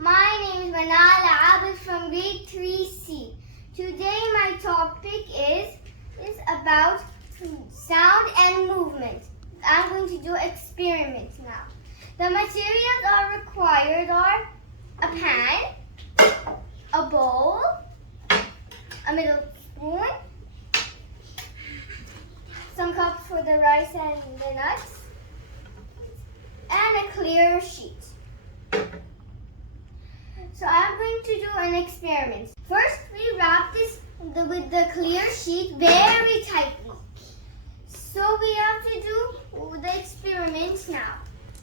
My name is Manal Abid from grade 3C. Today my topic is about sound and movement. I'm going to do experiments now. The materials are required are a pan, a bowl, a middle spoon, some cups for the rice and the nuts, and a clear sheet. So I'm going to do an experiment. First, we wrap this with the clear sheet very tightly. So we have to do the experiment now.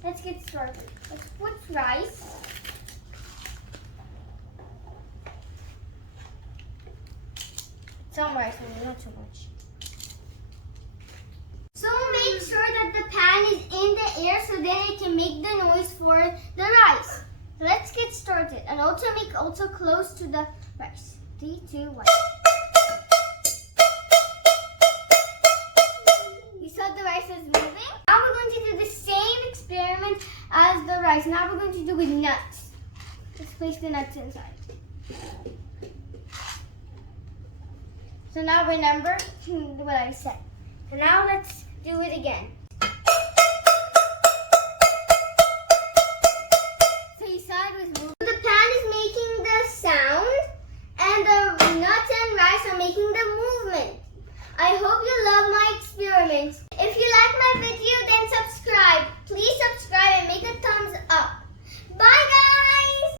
Let's get started. Let's put rice. Some rice, not too much. So make sure that the pan is in the air so then it can make the noise for the rice. Let's get started and also make close to the rice. 3, 2, 1. You saw the rice is moving? Now we're going to do the same experiment as the rice. Now we're going to do with nuts. Let's place the nuts inside. So now remember what I said. So now let's do it again. So you saw it was moving. The pan is making the sound and the nuts and rice are making the movement. I hope you love my experiments. If you like my video, then subscribe. Please subscribe and make